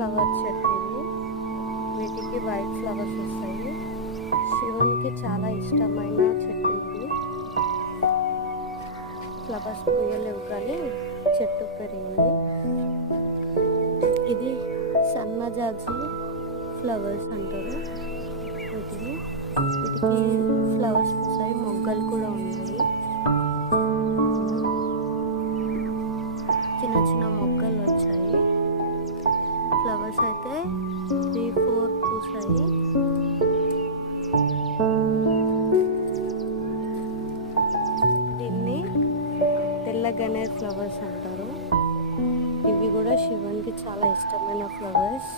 Flower చెట్టు ఇది. వీటికి వైట్ ఫ్లవర్స్ వస్తాయి. శివునికి చాలా ఇష్టమైన చెట్టు ఇది. ఫ్లవర్స్ పూయలేవు కానీ చెట్టు పెరిగింది. ఇది సన్నజాజి ఫ్లవర్స్ అంటారు వీటికి ఫ్లవర్స్ పూసాయి. మొగ్గలు కూడా ఉన్నాయి. చిన్న చిన్న మొగ్గలు వచ్చాయి. ఫ్లవర్స్ అయితే 3-4 పూసాయి. దీన్ని తెల్ల గన్నేరు ఫ్లవర్స్ అంటారు. ఇవి కూడా శివునికి చాలా ఇష్టమైన ఫ్లవర్స్.